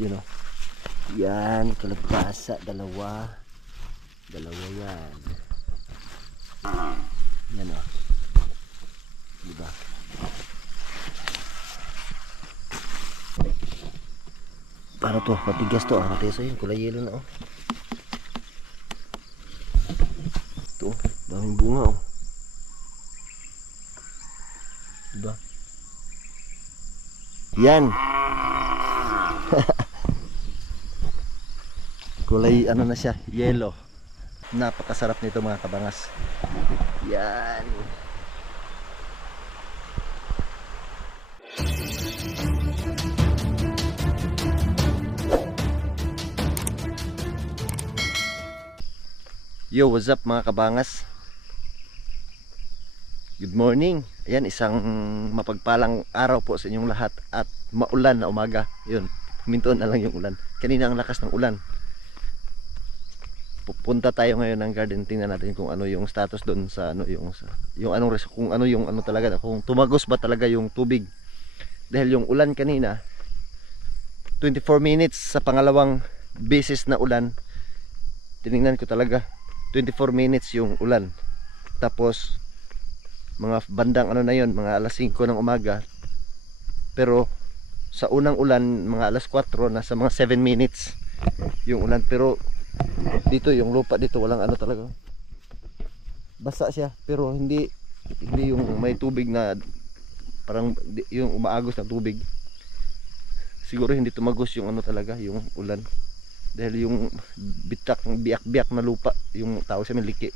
Yun o. Yan, kalabasa, dalawa. Dalawa yan. Yan o. Diba? Para to, matigas to. Matigas yun, kulay yelo na o. Ito, daming bunga o. Diba? Yan. Kulay ano na siya, yellow. Napakasarap nito mga kabangas. Yan. Yo, what's up mga kabangas? Good morning. Ayan, isang mapagpalang araw po sa inyong lahat at maulan na umaga. Yun, huminto na lang yung ulan. Kanina ang lakas ng ulan. Pupunta tayo ngayon ng garden, tingnan natin kung ano yung status doon sa ano yung anong kung ano yung ano talaga, kung tumagos ba talaga yung tubig. Dahil yung ulan kanina 24 minutes sa pangalawang beses na ulan. Tiningnan ko talaga 24 minutes yung ulan. Tapos mga bandang ano na yon, mga alas 5 ng umaga. Pero sa unang ulan, mga alas 4, nasa mga 7 minutes yung ulan. Pero dito yung lupa dito walang ano talaga, basa siya, pero hindi yung may tubig na parang yung umaagos na tubig. Siguro hindi tumagos yung ano talaga, yung ulan, dahil yung biak-biak na lupa, yung tao sa liki,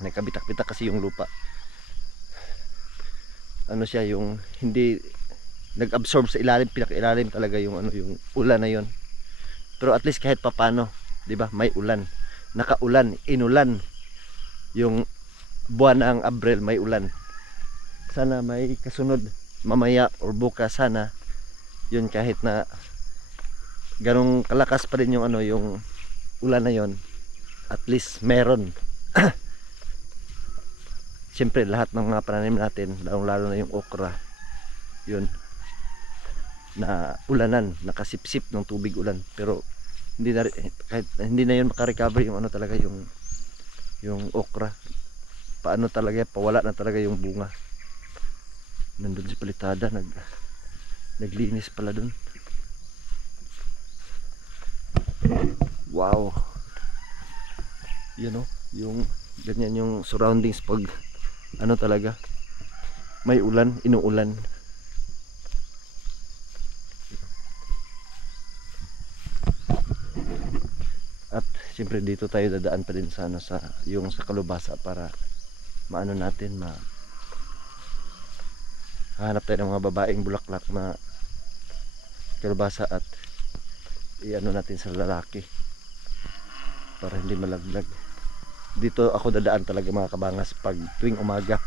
nagkabitak-bitak kasi yung lupa. Ano siya, yung hindi nag-absorb sa ilalim, pinaka-ilalim talaga yung ano, yung ulan na yon. Pero at least kahit papano, 'di ba? May ulan. Nakaulan, inulan. Yung buwan ng Abril may ulan. Sana may kasunod mamaya or bukas, sana. 'Yun, kahit na ganong kalakas pa rin yung ano, yung ulan na 'yon. At least meron. Siyempre lahat ng mga pananim natin, lalo na yung okra, 'yun, na ulanan, nakasipsip ng tubig ulan. Pero hindi na, kahit hindi na yun makarecover yung ano talaga, yung okra. Paano talaga, pawala na talaga yung bunga. Nandun si Palitada, naglinis pala dun. Wow, yun o, yung ganyan yung surroundings pag ano talaga, may ulan, inuulan. At siyempre dito tayo dadaan pa din sa ano, sa yung sa kalubasa, para maano natin, hanap tayo ng mga babaeng bulaklak na kalubasa at iano natin sa lalaki para hindi malaglag. Dito ako dadaan talaga mga kabangas pag tuwing umaga.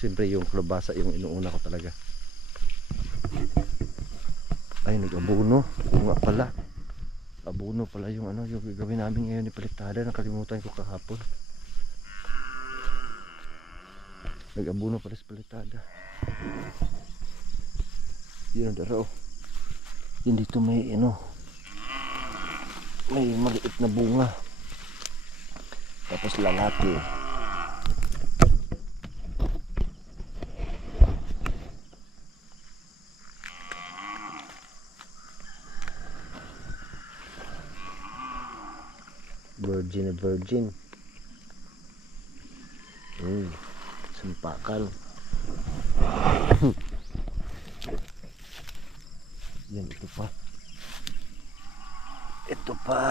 Siyempre yung kalubasa yung inuuna ko talaga. Ay, nag-abuno. Oo nga pala, abuno pala yung ano, yung gagawin namin ngayon ni Palitada. Nakalimutan ko kahapon. Nag-abuno pala si Palitada. Yun ang daraw. Yun dito may ano, may maliit na bunga. Tapos lalaki. Virgin na virgin. Sampakan. Yan, ito pa. Ito pa.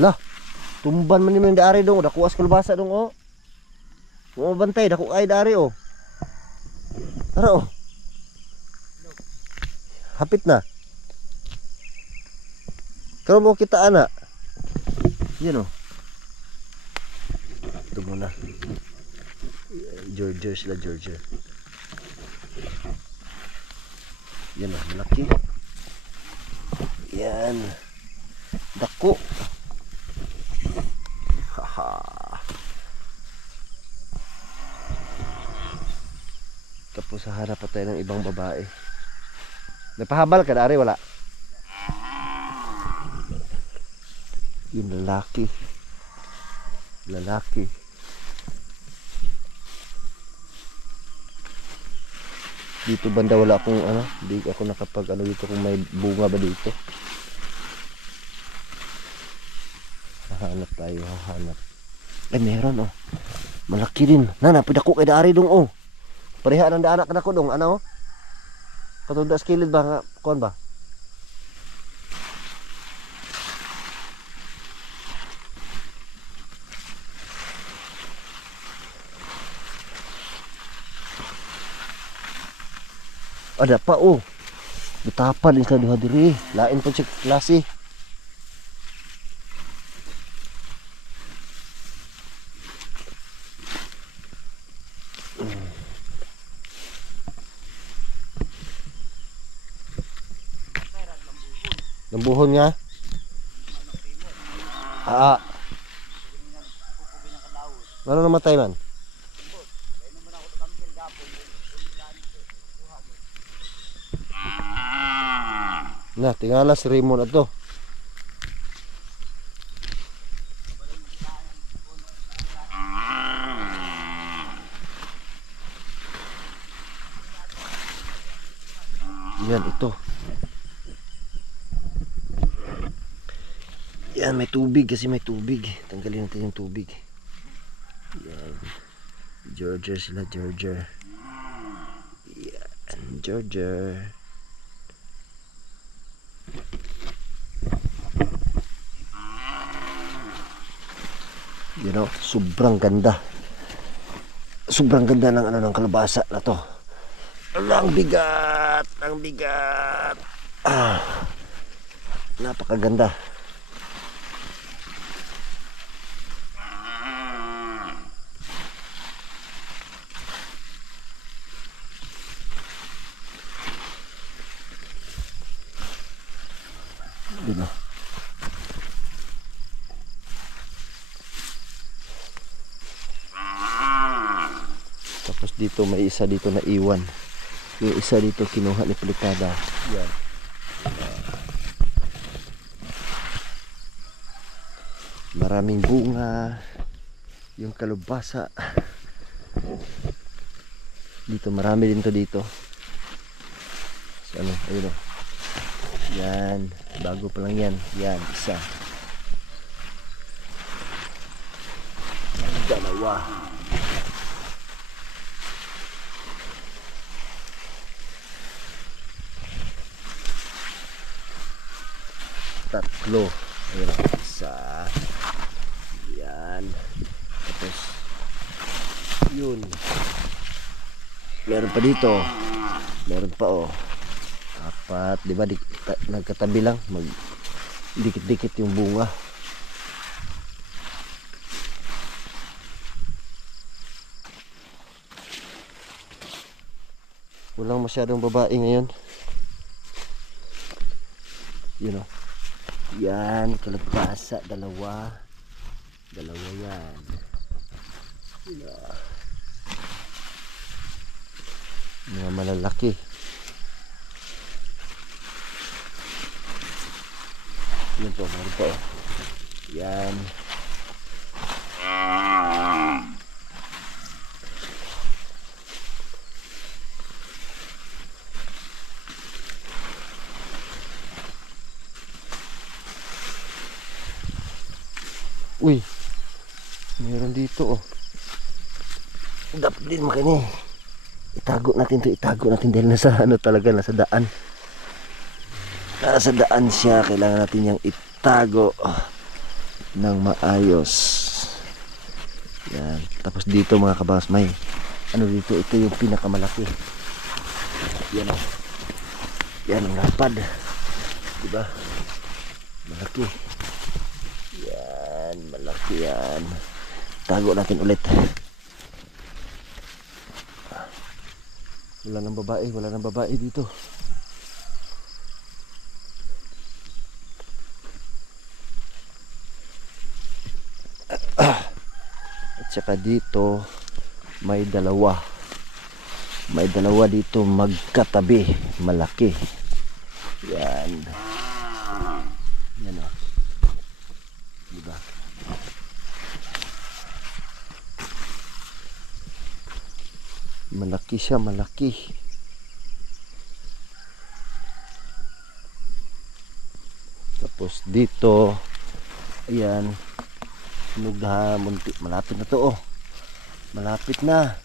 Lah, tumban man yung dari dong. Dakuas kalbasa dong oh. Bumabantay, daku ay dari oh. Tara oh. Hapit na. Kalau mau kita anak. Yan oh. Ito muna. Georgia sila, Georgia. Yan oh, malaki. Yan. Dako. Haha. Tapos hahanap pa tayo ng ibang babae. Napahabal ka dari wala. Yung lalaki. Lalaki. Dito banda wala akong ano, hindi ako nakapag ano dito kung may bunga ba dito. Hahanap tayo, hahanap. Ay meron oh. Malaki din. Nana, pidako kay dari dong oh. Pareha ng daanak na ko dong, ano oh. Katunda sa kilid ba nga, kuan ba? Ada pa oh. Betapa din sa duha diri. Lain pa siya klase. Lambuhon nga. Ah. Ano namatay man? Nah, tingala si Raymond ato. Yan ito. Yan may tubig kasi may tubig. Tanggalin natin yung tubig. Yan. Georgia sila, Georgia. Yan, Georgia. You know, sobrang ganda. Sobrang ganda ng ano ng kalabasa na to. Ang bigat, ang bigat. Ah. Napakaganda. Dito. Tapos dito may isa dito na iwan. Yung isa dito kinuha ni Pelikada. Yan. Maraming bunga. Yung kalubasa. Dito marami din to dito. So, ano, ayun o. Yan. Bago pa lang yan. Yan, isa. Dalawa. Tatlo. Ayun, isa. Yan. Tapos yun. Meron pa dito. Meron pa oh. Apat, di ba? Nagkatabi lang, mag dikit-dikit yung bunga. Walang masyadong babae ngayon. You know. Yan, kalabasa, dalawa. Dalawa yan. Mga malalaki. Yan po, meron po. Yan. Uy, meron dito oh. Dapat din makanya. Itago natin to, itago natin dahil nasa ano talaga, nasa daan. Nasa daan siya, kailangan natin niyang itago ng maayos. Yan. Tapos dito mga kabangas may ano dito, ito yung pinakamalaki. Yan oh. Yan ang lapad. Diba? Malaki. Yan, malaki yan. Tago natin ulit. Wala nang babae dito. At saka dito may dalawa. May dalawa dito magkatabi, malaki. Yan. Yan o. Diba? Malaki siya, malaki. Tapos dito, ayan, sunog na munti. Malapit na to, oh. Malapit na.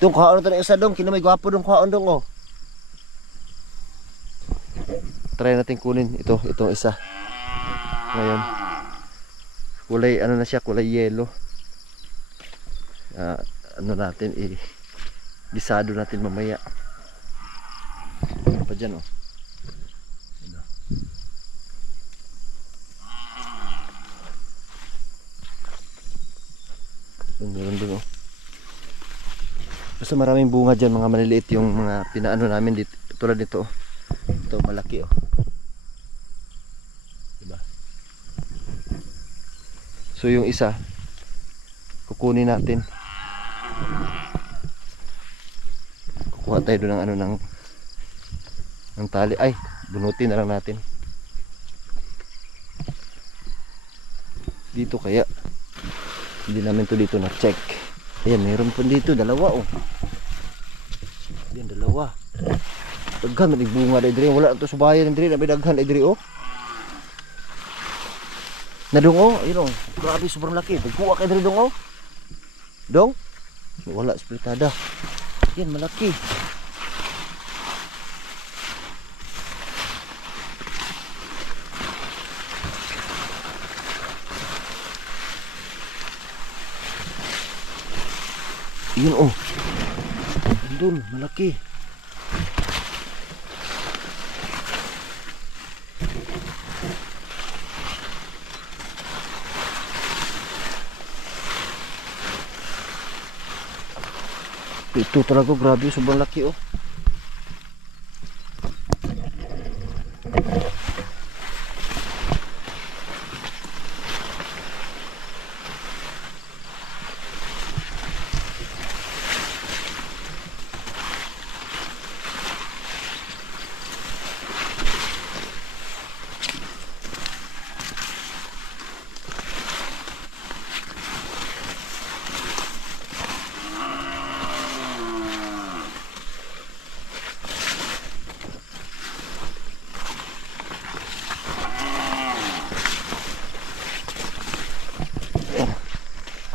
Dong, kuhaon to na isa dong. Kinamay gwapo dong, kuhaon dong, oh. Try natin kunin ito, itong isa. Ngayon, kulay, ano na siya, kulay yellow. Ano natin, gisado natin mamaya. Ano pa dyan, oh. Meron dun, oh. Basta maraming bunga dyan, mga maliliit yung mga pinaano namin dito, tulad nito, oh. Ito malaki, oh. Diba? So yung isa kukunin natin. Kukuha tayo doon ng ano ng tali. Ay, bunutin na lang natin. Dito kaya hindi namin to dito na check. Ayan, mayroon po dito dalawa, oh. Ayan, dalawa. Daghan man bunga diri, wala to subayan diri, nabi daghan diri, oh. Nadung, oh, ayun, oh. Grabe, sobrang laki. Pagkuha kay diri dong, oh. Dong? Wala splitada. Yan, malaki. Yun, oh. Doon, malaki. Ito talaga, grabe, sobrang laki, oh.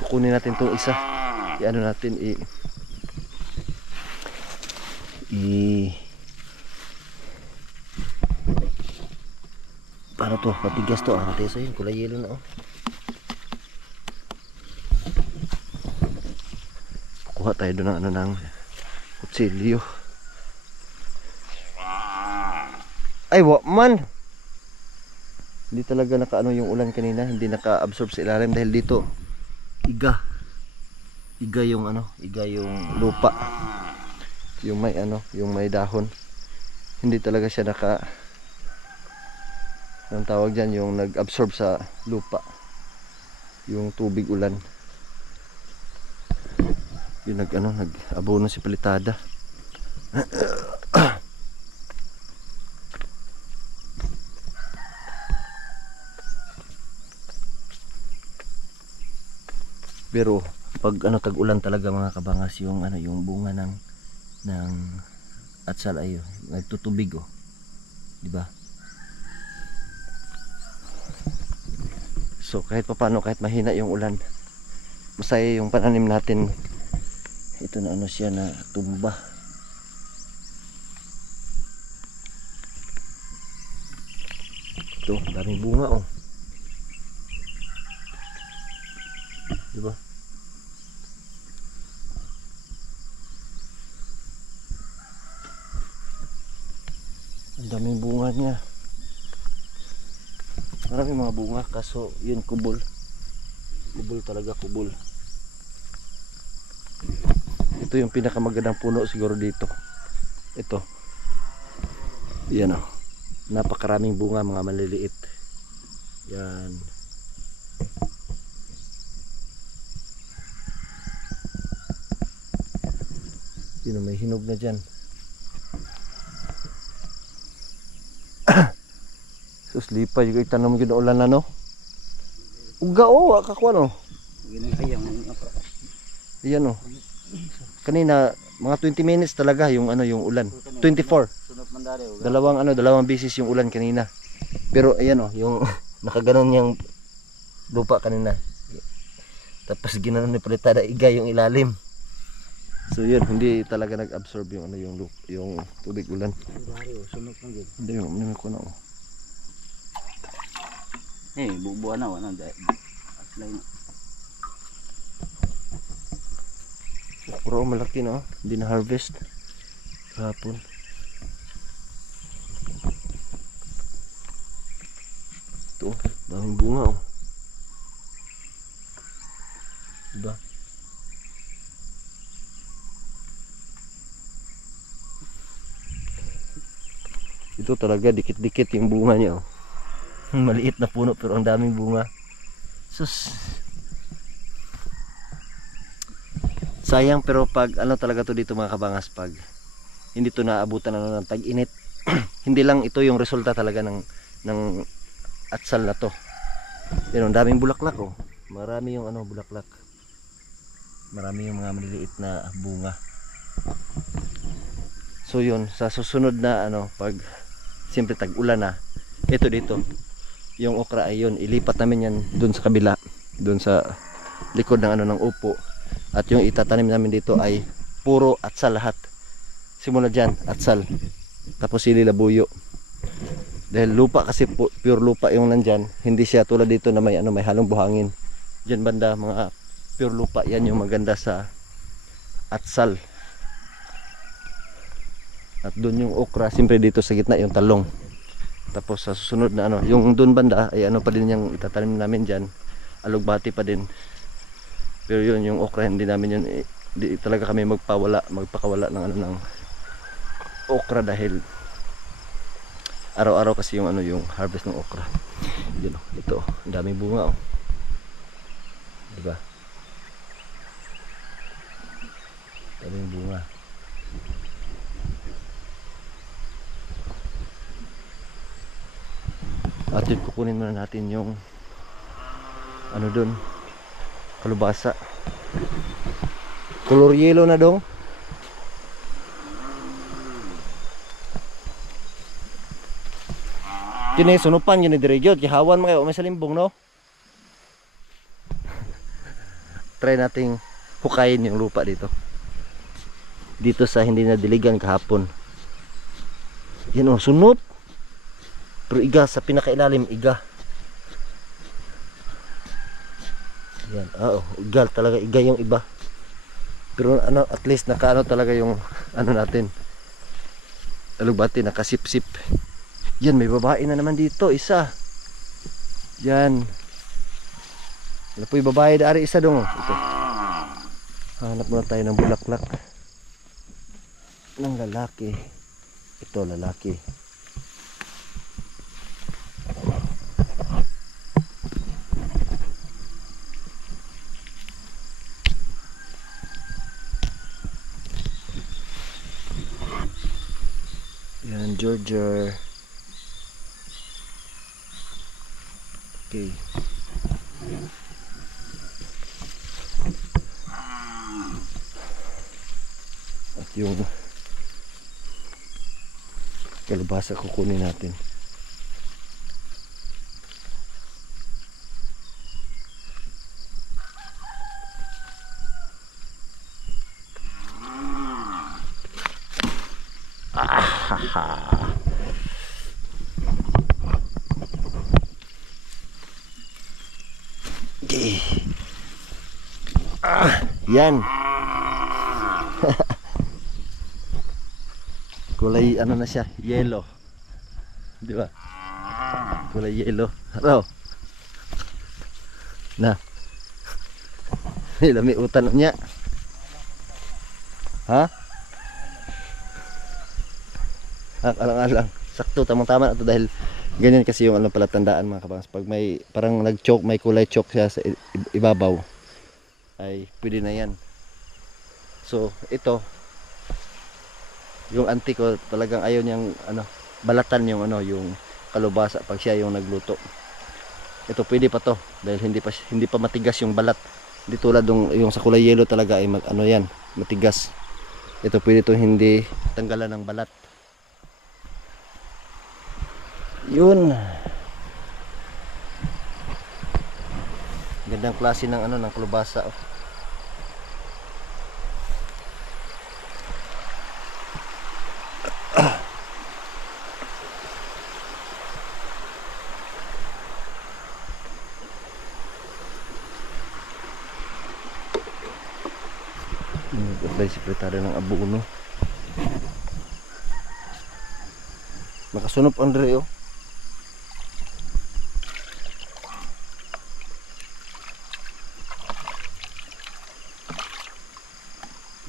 Kukunin natin itong isa. I-ano natin, paano to? Matigas to, ah. Matigas yun. Kulay yelo na, oh. Kukuha tayo doon ng ano ng kutsilyo. Ay, man! Hindi talaga nakaano yung ulan kanina. Hindi naka-absorb sa ilalim dahil dito iga yung ano, iga yung lupa, yung may ano, yung may dahon. Hindi talaga siya ang tawag dyan, yung nag-absorb sa lupa yung tubig ulan. Yung nag-abono si palitada. Pero pag tag-ulan talaga mga kabangas, yung yung bunga ng atsal ay nagtutubig, oh. Di ba? So kahit papaano, kahit mahina yung ulan, masaya yung pananim natin. Ito na siya na tumba. Ito, daming bunga, oh. Di ba? Ang daming bunga niya. Maraming mga bunga, kaso yun, kubol. Kubol talaga, kubol. Ito yung pinakamagandang puno siguro dito. Ito. Yan, oh. Napakaraming bunga, mga maliliit. Yan. Yun, may hinog na dyan. Sus lipay yung itanong gyud ulan na no. Uga o akakuha no. Iyan o. Kanina mga 20 minutes talaga yung ano yung ulan. 24. Dalawang bisis yung ulan kanina. Pero ayan o yung nakaganon yung lupa kanina. Tapos ginanon ni Palitada iga yung ilalim. So yun, hindi talaga nag-absorb yung ano yung tubig ulan. Hindi mo ko na oh. Bubuan na wala dai. Puro malaki no, hindi na harvest. Hapon. Ito, daming bunga oh. Diba? Ito talaga dikit-dikit yung bunga niya oh. Maliit na puno pero ang daming bunga. Sus. Sayang pero pag ano talaga to dito mga kabangas pag hindi to naabutan ano ng tag-init. Hindi lang ito yung resulta talaga ng atsal na to. Yan ang daming bulaklak oh. Marami yung ano bulaklak. Marami yung mga maliliit na bunga. So yun, sa susunod na ano pag siyempre tag-ulan na, ito dito yung okra ay yun, ilipat namin yan dun sa kabila, dun sa likod ng ano ng upo. At yung itatanim namin dito ay puro atsal lahat. Simula dyan, atsal. Tapos sili labuyo. Dahil lupa kasi pure lupa yung nandyan, hindi siya tulad dito na may ano may halong buhangin. Diyan banda mga pure lupa, yan yung maganda sa atsal. At doon yung okra, siyempre dito sa gitna yung talong. Tapos sa susunod na ano, yung doon banda ay ano pa din yung itatanim namin diyan, alugbati pa din. Pero yun yung okra hindi namin yun di talaga kami magpakawala ng ano ng okra dahil araw-araw kasi yung ano yung harvest ng okra. Yun oh, ito, ang daming bunga oh. Diba? Daming bunga. At yun, kukunin muna natin yung ano dun, kalubasa. Color yellow na dong. Kini sunupan yun ni Diregyot, kihawan mo kayo, may salimbong no. Try nating hukayin yung lupa dito. Dito sa hindi na diligan kahapon. Yan o, sunop. Pero iga sa pinakailalim, iga. Yan, oo, iga talaga, iga yung iba. Pero ano, at least nakaano talaga yung ano natin. Alugbati, nakasip-sip. Yan, may babae na naman dito, isa. Yan. Ano po yung babae dari isa dong. Ito. Hanap muna tayo ng bulaklak. Ng lalaki. Ito, lalaki. Yan, Georgia. Okay. At yung kalabasa kukunin natin. Okay. Yan. Kulay ano na siya, yellow. Di ba? Kulay yellow. Ano? Na. Lami utan niya. Ha? Alang-alang. Sakto, tamang-tama na ito dahil ganyan kasi yung ano palatandaan mga kabangas. Pag may parang nag-choke, may kulay choke siya sa ibabaw, ay pwede na yan. So, ito, yung auntie ko talagang ayaw niyang ano, balatan yung ano, yung kalubasa pag siya yung nagluto. Ito pwede pa to dahil hindi pa matigas yung balat. Hindi tulad yung sa kulay yellow talaga ay ano yan, matigas. Ito pwede to hindi tanggalan ng balat. Yun. Gandang klase ng ng kalubasa. Nag-apply si sekretary ng abono. Nakasunop Andre oh.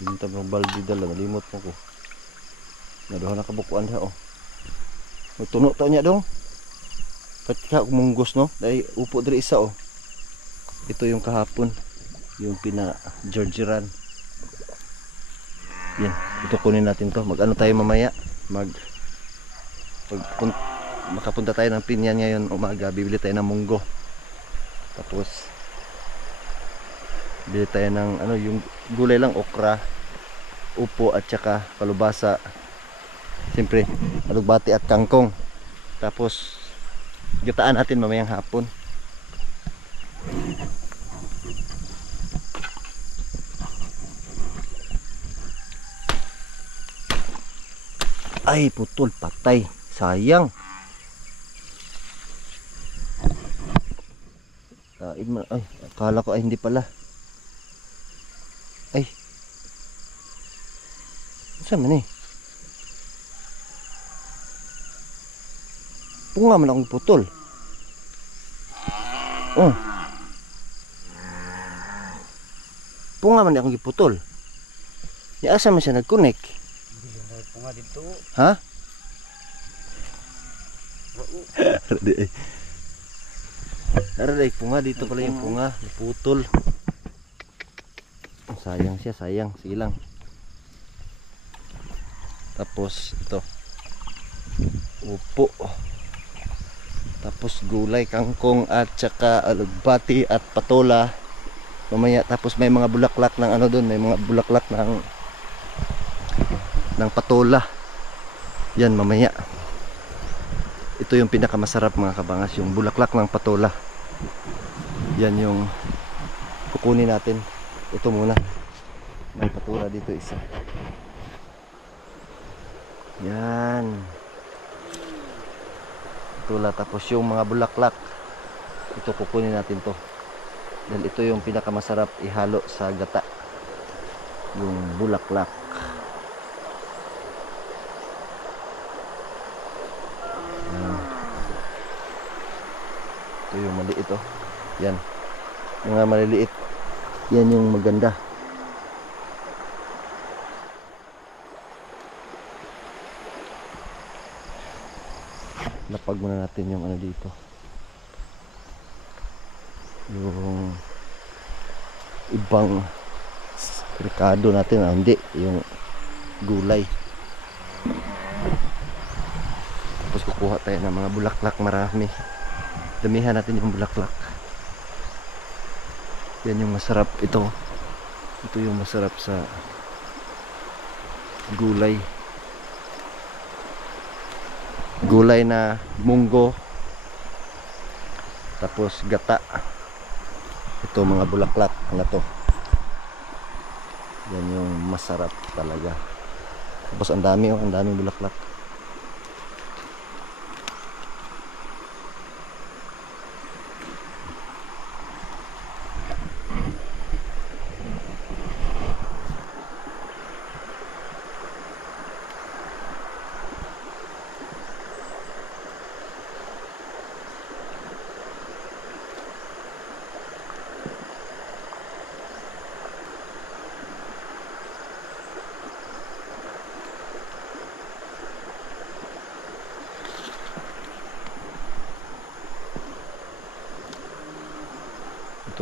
Minta ng baldi dala, nalimot mo ko. Naduha na kabukuan ha oh. Tuno to niya dong. Pati ka kumunggos no, dahil upo diri isa oh. Ito yung kahapon, yung pina-Georgian. Yan, ito kunin natin to. Mag-ano tayo mamaya? Makapunta tayo ng Pinyan ngayon umaga, bibili tayo ng munggo. Tapos bili tayo ng yung gulay lang, okra, upo at saka kalubasa. Siyempre, alugbati at kangkong. Tapos gitaan natin mamayang hapon. Ay, putol, patay. Sayang. Ay, akala ko ay hindi pala. Ay. Saan man eh? Punga man akong putol. Oh. Punga man akong giputol. Ya asa man siya nag-connect? Punga dito. Ha? Aray, punga dito pala yung punga, naputol. Sayang siya, sayang. Sige lang. Tapos ito. Upo. Tapos gulay, kangkong at saka alugbati at patola. Mamaya tapos may mga bulaklak ng doon, may mga bulaklak ng patola. Yan mamaya. Ito yung pinakamasarap mga kabangas, yung bulaklak ng patola. Yan yung kukunin natin. Ito muna. May patola dito isa. Yan. Patola, tapos yung mga bulaklak. Ito kukunin natin to. Dahil ito yung pinakamasarap ihalo sa gata. Yung bulaklak. Ito yung maliit oh. Yan. Mga maliliit. Yan yung maganda. Lapag muna natin yung dito. Yung ibang ricado natin hindi. Yung gulay. Tapos kukuha tayo ng mga bulaklak marami. Damihan natin yung bulaklak. Yan yung masarap ito. Ito yung masarap sa gulay. Gulay na munggo. Tapos gata. Ito mga bulaklak na to. Yan yung masarap talaga. Tapos ang dami oh, ang daming bulaklak.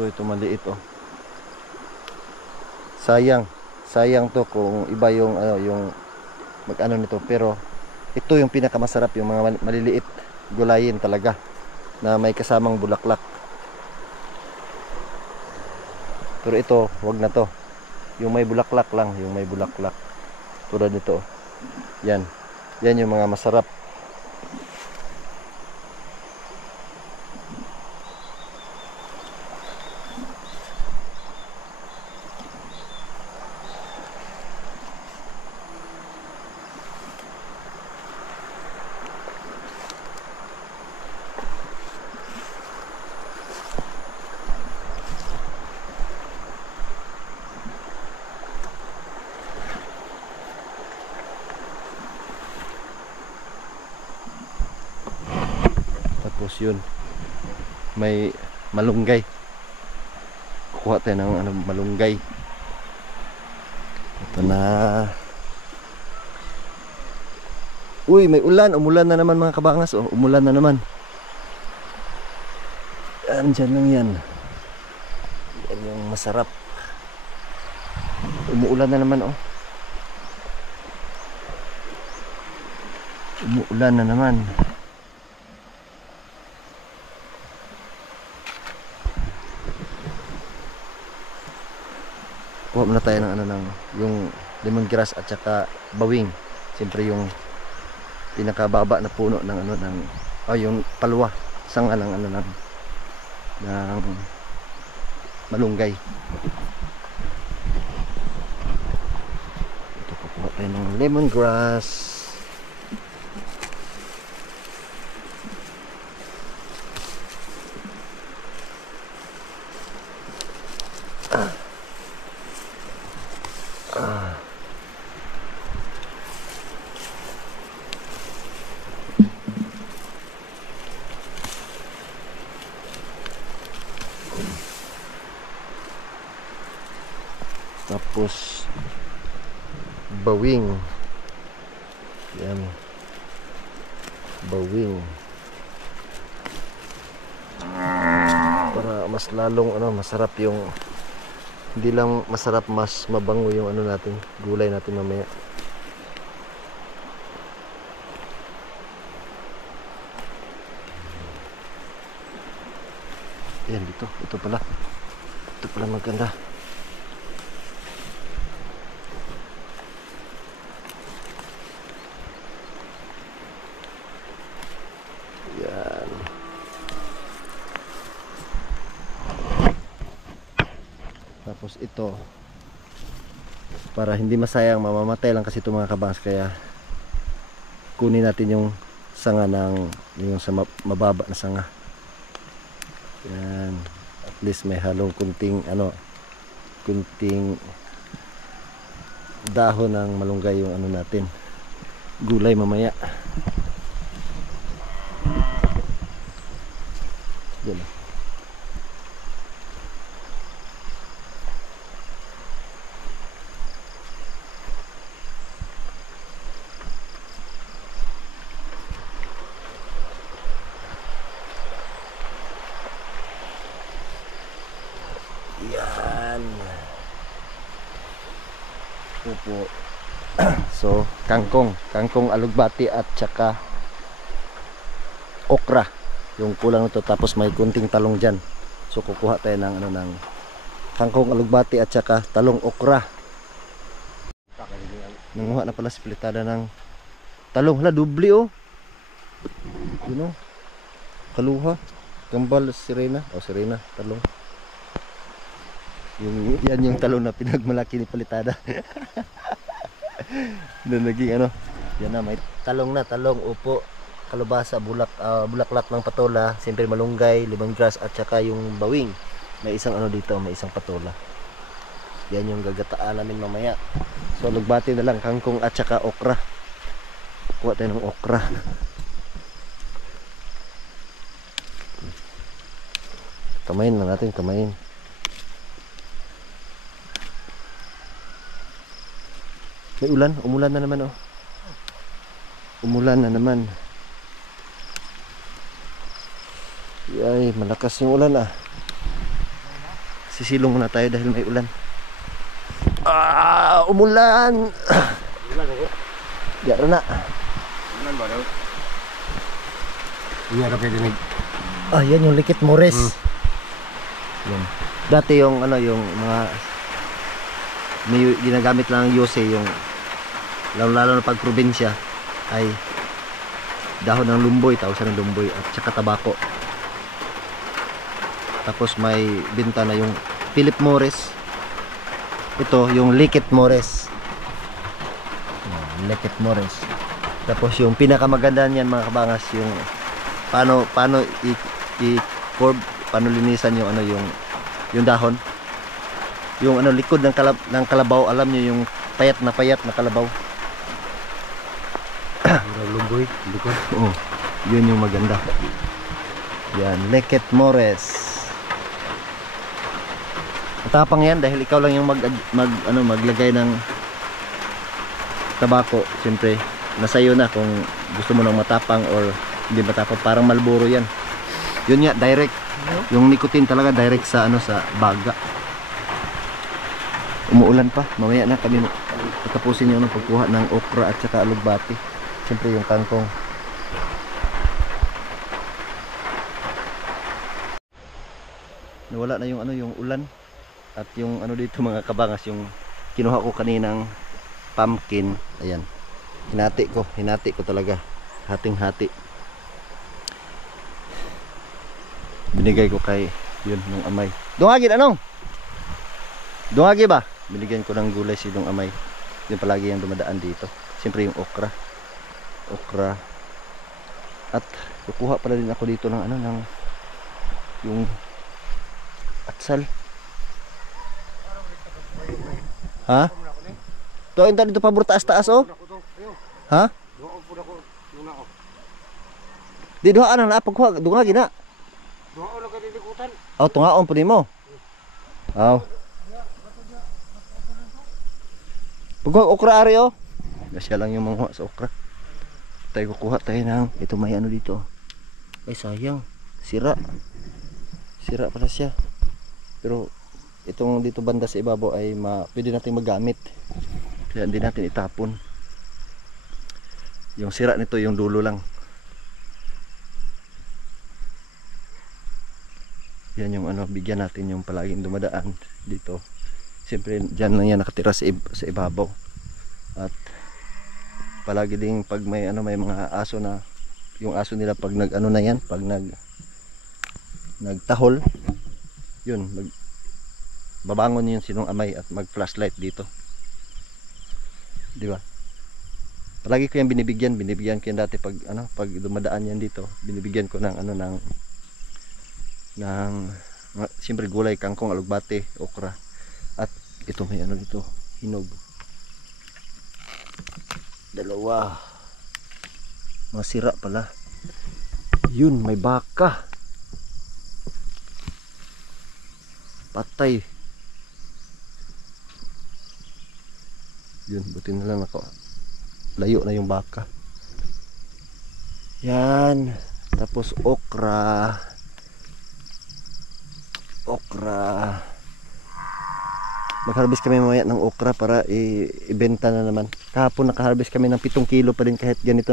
Ito maliit oh. Sayang to kung iba yung yung mag-ano nito, pero ito yung pinakamasarap, yung mga maliliit. gulayin talaga na may kasamang bulaklak. Pero ito, wag na to. Yung may bulaklak lang, yung may bulaklak. Tulad nito. Yan. Yan yung mga masarap. Tapos yun, may malunggay. Kuha tayo ng malunggay. Ito na. Uy, may ulan. Umulan na naman mga kabangas. Oh, umulan na naman. Andyan lang yan. Yan yung masarap. Umuulan na naman, oh. Umuulan na naman. Kuha muna tayo ng yung lemongrass at saka bawing. Siyempre yung pinakababa na puno ng yung palwa, sanga ng ng malunggay. Ito, kuha tayo ng lemongrass. Tapos bawing. Yan. Bawing. Para mas lalong masarap yung, hindi lang masarap, mas mabango yung natin, gulay natin mamaya. Yan dito, ito pala maganda. Yan. Tapos ito, para hindi masayang, mamamatay lang kasi ito mga kabangs, kaya kunin natin yung sanga yung sa mababa na sanga. Yan. At least may halong kunting dahon ng malunggay yung natin, gulay mamaya. Yan. Yan. Opo. So, kangkong alugbati at saka okra yung kulang nito, tapos may kunting talong dyan. So kukuha tayo ng kangkong alugbati at saka talong okra. Nanguha na pala si Pilitada ng talong. Hala, dubli oh. You know, kaluha, gambal, sirena, talong. Yan yung talong na pinagmalaki ni Palitada. Na naging yan na, may talong, upo, kalabasa, bulaklak ng patola, siyempre malunggay, lemongrass at saka yung bawing. May isang dito, may isang patola. Yan yung gagataan namin mamaya. So lugbati na lang kangkong at saka okra. Kuha tayo ng okra. Kamayin lang natin, kamayin. May ulan, umulan na naman oh. Umulan na naman. Ay, malakas yung ulan ah. Sisilong muna tayo dahil may ulan. Umulan. Ulan ako. Diyan na. Ulan ba daw? Iya ra pwede nag. Ah, yan yung likit mores. Yan. Dati yung ano yung mga may ginagamit lang ng Yose yung lalo na pag probinsya ay dahon ng lumboy, tawag ng lumboy at saka tabako. Tapos may binta na yung Philip Morris. Ito yung Likit Morris. Likit Morris. Tapos yung pinakamaganda niyan mga kabangas yung paano i-curve, paano linisan yung ano yung dahon. Yung ano likod ng kalabaw, alam niyo yung payat na kalabaw. Lumboy, likod. Oo. Yun yung maganda. Yan, Likit Morris. Matapang yan dahil ikaw lang yung maglagay ng tabako. Siyempre, nasa iyo na kung gusto mo nang matapang or hindi matapang. Parang Marlboro yan. Yun nga, direct. Yung nicotine talaga direct sa sa baga. Umuulan pa. Mamaya na kami tapusin yung pagkuha ng okra at saka alugbati. Siyempre yung kangkong. Nawala na yung ulan. At yung dito mga kabangas, yung kinuha ko kaninang pumpkin, ayan. Hinati ko talaga. Hating-hati. Binigay ko kay yun nung amay. Dungagin anong? Dungagi ba? Binigyan ko ng gulay si Dong Amay. Yun palagi yung dumadaan dito. Siyempre yung okra. At kukuha pala din ako dito ng yung atsal. Ha? To inta dito pabor taas oh. Ha? Di doha ana na pagkuha dungagi na. Doon lang kay likutan. Oh, tungaon po nimo. Aw. Pagkuha okra ari oh. Siya lang yung manguha sa okra. Tayo kukuha tayo ng ito may dito. Ay sayang. Sira pala siya. Pero itong dito banda sa ibabaw ay pwede natin magamit. Kaya hindi natin itapon. Yung sira nito yung dulo lang. Yan yung bigyan natin yung palaging dumadaan dito. Siyempre dyan lang yan nakatira sa ibabaw. At palagi ding pag may mga aso na yung aso nila pag na yan, pag nagtahol, yun babangon yung sinong amay at mag flashlight dito, di ba? Palagi ko yan binibigyan ko yan dati pag dumadaan yan dito, binibigyan ko ng siyempre gulay, kangkong, alugbate, okra. At ito may dito, hinog. Dalawa. Masira pala. Yun, may baka. Patay. Yun, buti na lang ako. Layo na yung baka. Yan. Tapos okra. Mag-harvest kami mamaya ng okra para ibenta na naman. Kahapon naka-harvest kami ng 7 kilo pa din kahit ganito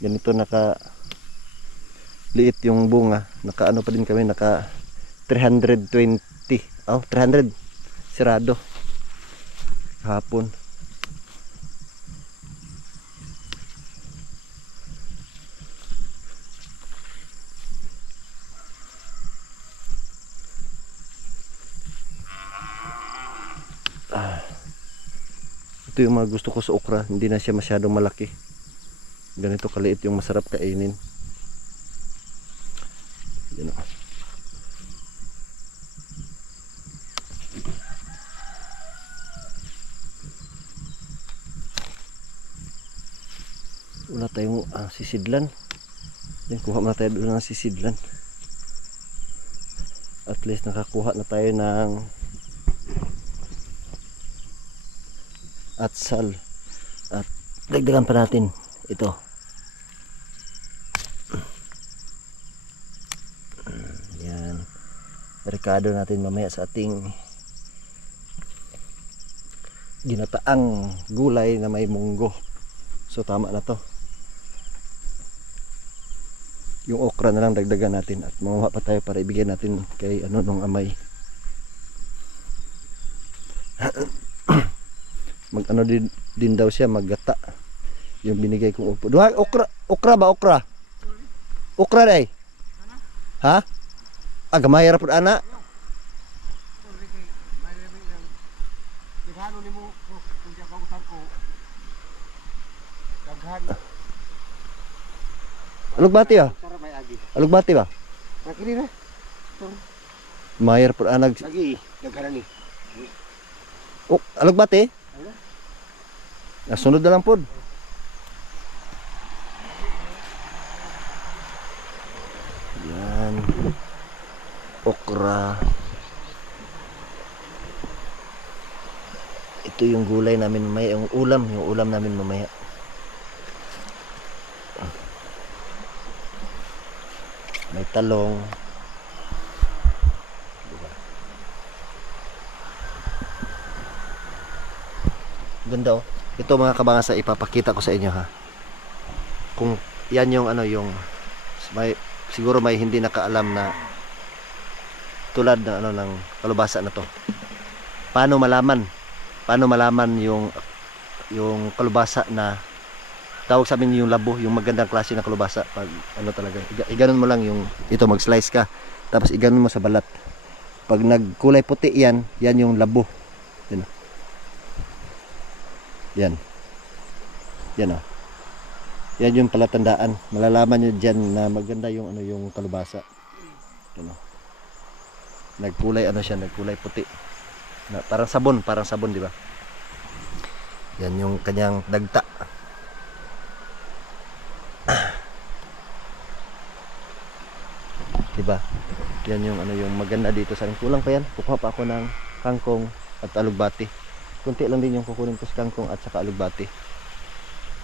ganito liit yung bunga. Pa din kami, naka 320. 300 sirado. Kahapon. Ito yung mga gusto ko sa okra, hindi na siya masyadong malaki. Ganito kaliit yung masarap kainin. Yan o. Wala tayong sisidlan. Yan, kuha muna tayo doon ng sisidlan. At least nakakuha na tayo ng atsal. At dagdagan pa natin ito. Yan. Rekado natin mamaya sa ating ginataang gulay na may munggo. So tama na to. Yung okra na lang dagdagan natin at manguha pa tayo para ibigay natin kay ano nung amay. Mag ano din daw siya, maggata. Yung binigay kong upo. Duha, okra ba okra? Okra day. Ha? Gamay ra pud ana. Alugbati ba? Alugbati ba? Nakili na. Mayer pud ana. Lagi, daghan ni. Alugbati? Sunod na lang pod. Yan. Okra. Ito yung gulay namin mamaya, yung ulam namin mamaya. May talong. Ganda oh. Ito mga kabangasa, ipapakita ko sa inyo ha. Kung yan yung ano yung siguro may hindi nakaalam na tulad ng ano ng kalubasa na to. Paano malaman yung kalubasa na tawag sa amin yung labo, yung magandang klase ng kalubasa. Pag ano talaga, iganon mo lang yung ito, mag-slice ka. Tapos iganon mo sa balat. Pag nagkulay puti yan yung labo. Yan. Yan. Yan oh. Yan yung palatandaan. Malalaman nyo dyan na maganda yung ano yung kalubasa. Yan oh. Nagkulay ano siya, nagkulay puti. Na, parang sabon, di ba? Yan yung kanyang dagta. Diba? Yan yung ano yung maganda dito sa akin. Kulang pa yan. Kukuha pa ako ng kangkong at alugbati. Kunti lang din yung kukunin ko sa kangkong at saka alugbati.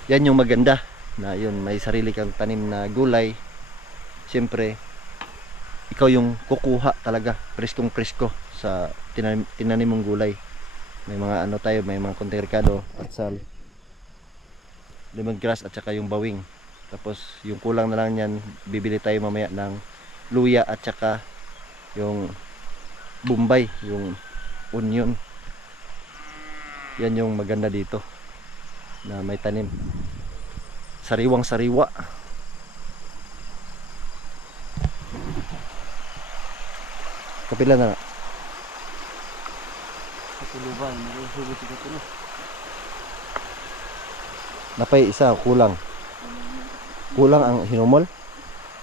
Yan yung maganda na yun, may sarili kang tanim na gulay. Siyempre ikaw yung kukuha talaga preskong presko sa tinanim mong gulay. May mga ano tayo, may mga konting ricado, patsal, lemongrass at saka yung bawing. Tapos yung kulang na lang yan, bibili tayo mamaya ng luya at saka yung bombay, yung onion. Yan yung maganda dito na may tanim. Sariwang sariwa. Kapila na. Katuluban, magsusugot sa katulo. Napay isa, kulang. Kulang ang hinumol.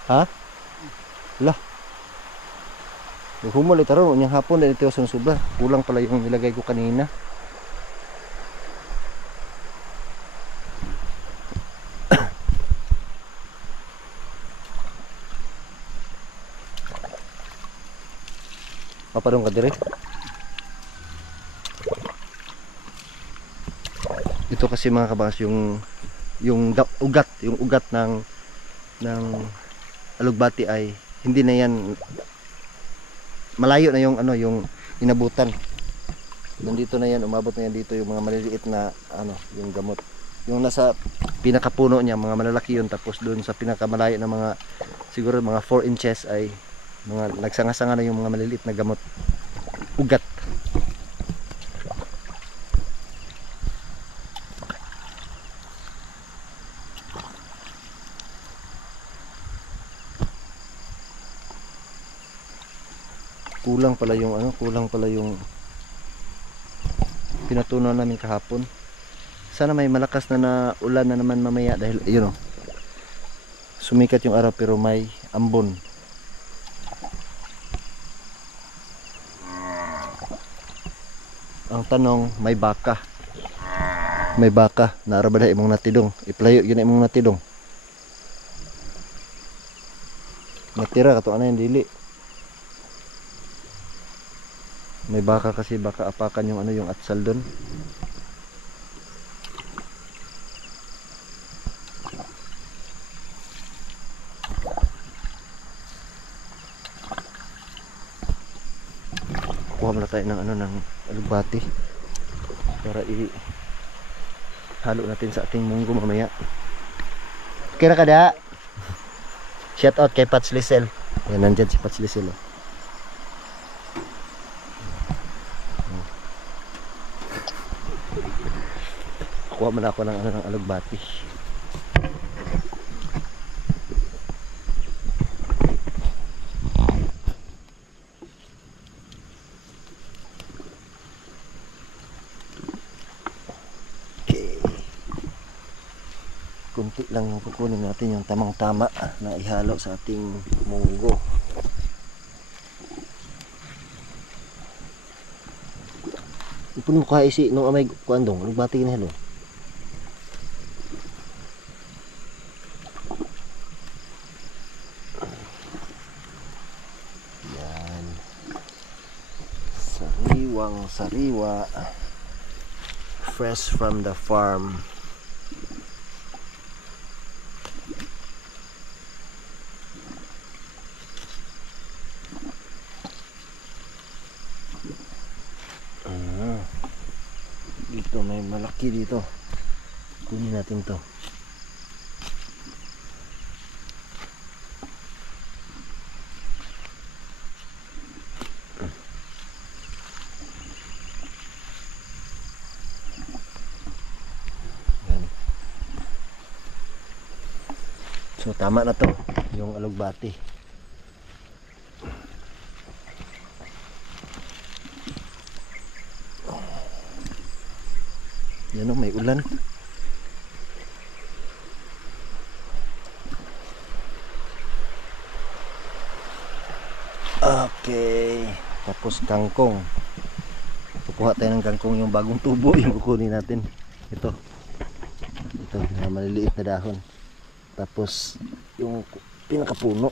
Ha? Lah. Yung humol ito ron, yung hapon na ito yung sobra. Kulang pala yung nilagay ko kanina. Papadong ka dire. Ito kasi mga kabas yung ugat ng alugbati ay hindi na yan, malayo na yung ano yung inabutan. Nandito na yan, umabot na yan dito yung mga maliliit na ano yung gamot. Yung nasa pinakapuno niya mga malalaki yun, tapos doon sa pinakamalayo na mga siguro mga 4 inches ay mga nagsanga-sanga na yung mga maliliit na gamot, ugat. Kulang pala yung pinatunaw namin kahapon. Sana may malakas na ulan na naman mamaya dahil yun oh, sumikat yung araw pero may ambon. Ang tanong, may baka. May baka. Naarabada imong natidong. Iplayo yun imong natidong. Natira kato ana yung dili. May baka kasi, baka apakan yung ano yung atsal doon. Kuha muna tayo ng ano ng alugbati para halo natin sa ating munggo mamaya. Okay na kada? Shout out kay Pats Lisel. Yan, nandyan si Pats Lisel. Oh. Kuha man ako ng ng alugbati. Kunti lang yung kukunin natin, yung tamang-tama na ihalo sa ating munggo. Ipun mo kaisi nung amay kuandong, nagbati na halo. Yan. Sariwang sariwa. Fresh from the farm. Dito may malaki dito. Kunin natin to. Yan. So tama na to, yung alugbati. Yan o, may ulan. Okay. Tapos kangkong. Kukuha tayo ng kangkong, yung bagong tubo yung kukunin natin. Ito. Ito, na maliliit na dahon. Tapos yung pinakapuno.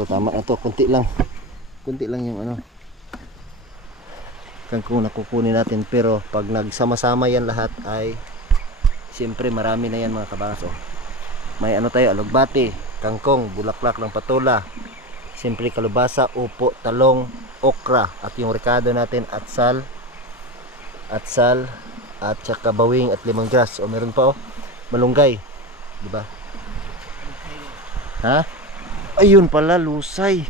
Ito tama na to, kunti lang yung ano kangkong na kukunin natin, pero pag nagsama-sama yan lahat ay siyempre marami na yan mga kabangas. Oh, may ano tayo, alugbati, kangkong, bulaklak ng patula, siyempre kalubasa, upo, talong, okra, at yung rekado natin, atsal at saka bawing at lemongrass. O meron pa malunggay, di ba? Ha? Ayun pala, lusay.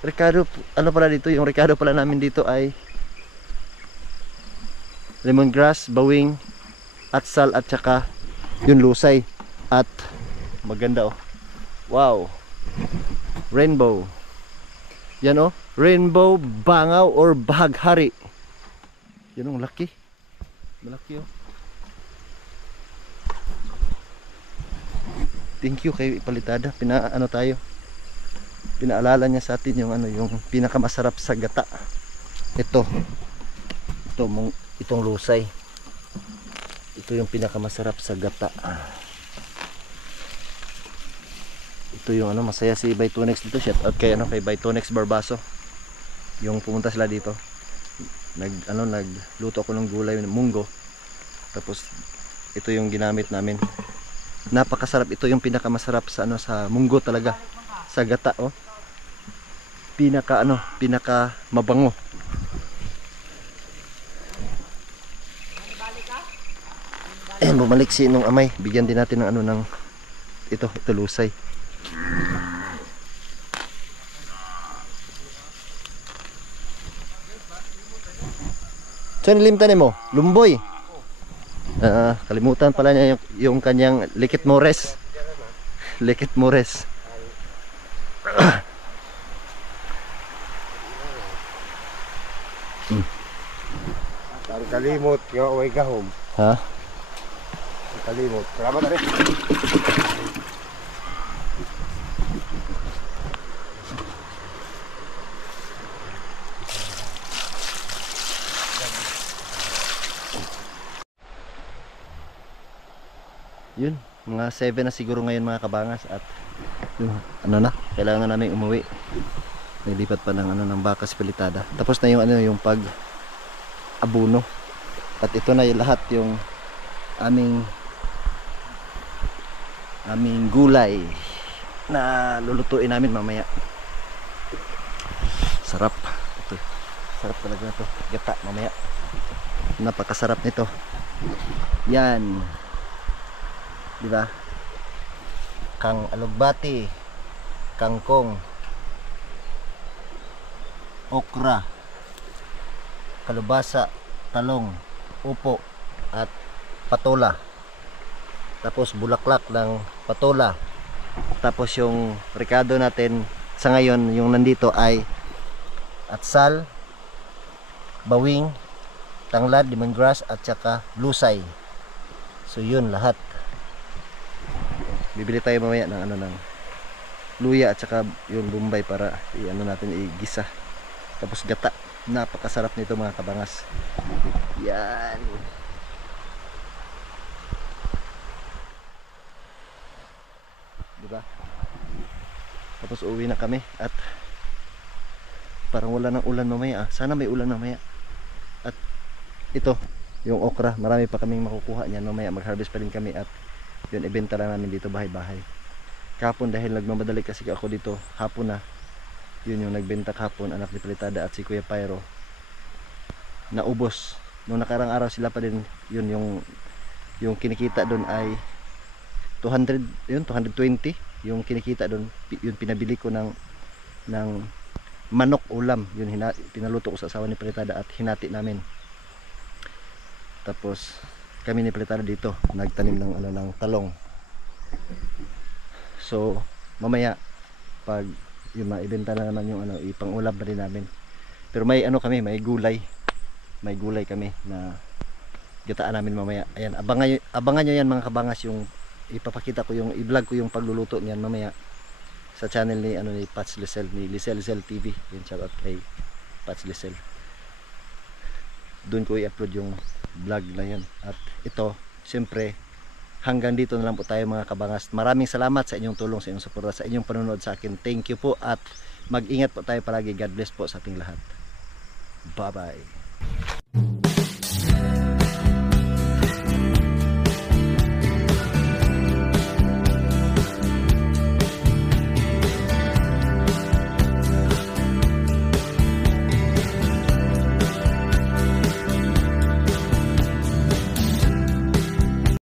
Rekado, ano pala dito? Yung rekado pala namin dito ay lemongrass, bawing, atsal at saka yung lusay. At maganda oh. Wow. Rainbow. Yan oh. Rainbow bangaw or bahaghari. Yan oh, laki. Malaki oh. Thank you kay Palitada. Pinaano tayo. Pinaalala niya sa atin yung ano, yung pinakamasarap sa gata. Itong lusay. Ito yung pinakamasarap sa gata. Ito yung ano, masaya si Bytonex dito. Shout out kay kay Bytonex Barbaso. Yung pumunta sila dito. Nagluto ako ng gulay ng munggo. Tapos ito yung ginamit namin. Napakasarap. Ito yung pinakamasarap sa sa munggo talaga. Sa gata oh. Pinaka mabango. Bumalik si nung amay. Bigyan din natin ng ng ito lusay. So nilimtan mo, lumboy. Kalimutan pala niya yung kanyang likit mores. Likit mores. Ang kalimot, yung away gahom. Ha? Ang kalimot. Salamat na rin. Yun, mga 7 na siguro ngayon mga kabangas. At yun, kailangan na namin umuwi. Nilipat pa ng ng Bakas Palitada. Tapos na yung yung pag abuno. At ito na yung lahat yung aming gulay na lulutuin namin mamaya. Sarap. Ito. Sarap talaga na to. Gata mamaya. Napakasarap nito. Yan. Di ba? Kang alugbati, kangkong, okra, kalubasa, talong, upo, at patola. Tapos bulaklak ng patola. Tapos yung rekado natin sa ngayon, yung nandito ay atsal, bawing, tanglad, lemongrass, at saka lusay. So yun lahat. Bibili tayo mamaya ng ano, ng luya at saka yung bombay para i-ano natin, igisa. Tapos gata. Napakasarap nito mga kabangas. Yan. Diba? Tapos uwi na kami at parang wala ng ulan mamaya. Sana may ulan mamaya. At ito, yung okra, marami pa kaming makukuha niyan mamaya. Mag-harvest pa rin kami at yun, ibenta lang namin dito bahay-bahay. Kahapon dahil nagmamadali kasi ako dito, hapon na. Yun yung nagbenta kahapon, anak ni Palitada at si Kuya Pyro. Naubos. Nung nakarang araw sila pa din, yun yung kinikita doon ay 200, yun 220 yung kinikita doon. Yun pinabili ko ng manok ulam. Yun pinaluto ko sa asawa ni Palitada at hinati namin. Tapos kami ni Palitada dito nagtanim ng ano, ng talong. So mamaya pag yung maibenta na naman yung ano, ipang-ulam pa rin namin. Pero may ano kami, may gulay kami na gitaan namin mamaya. Ayan, abangan nyo yan mga kabangas, yung ipapakita ko, yung i-vlog ko yung pagluluto niyan mamaya sa channel ni ano, ni Pats Lisel, ni Lisel TV. Yun, shout out kay Pats Lisel. Doon ko i-upload yung vlog na yun. At ito, siyempre, hanggang dito na lang po tayo mga kabangas. Maraming salamat sa inyong tulong, sa inyong suporta, sa inyong panonood sa akin. Thank you po at mag-ingat po tayo palagi. God bless po sa ating lahat. Bye bye.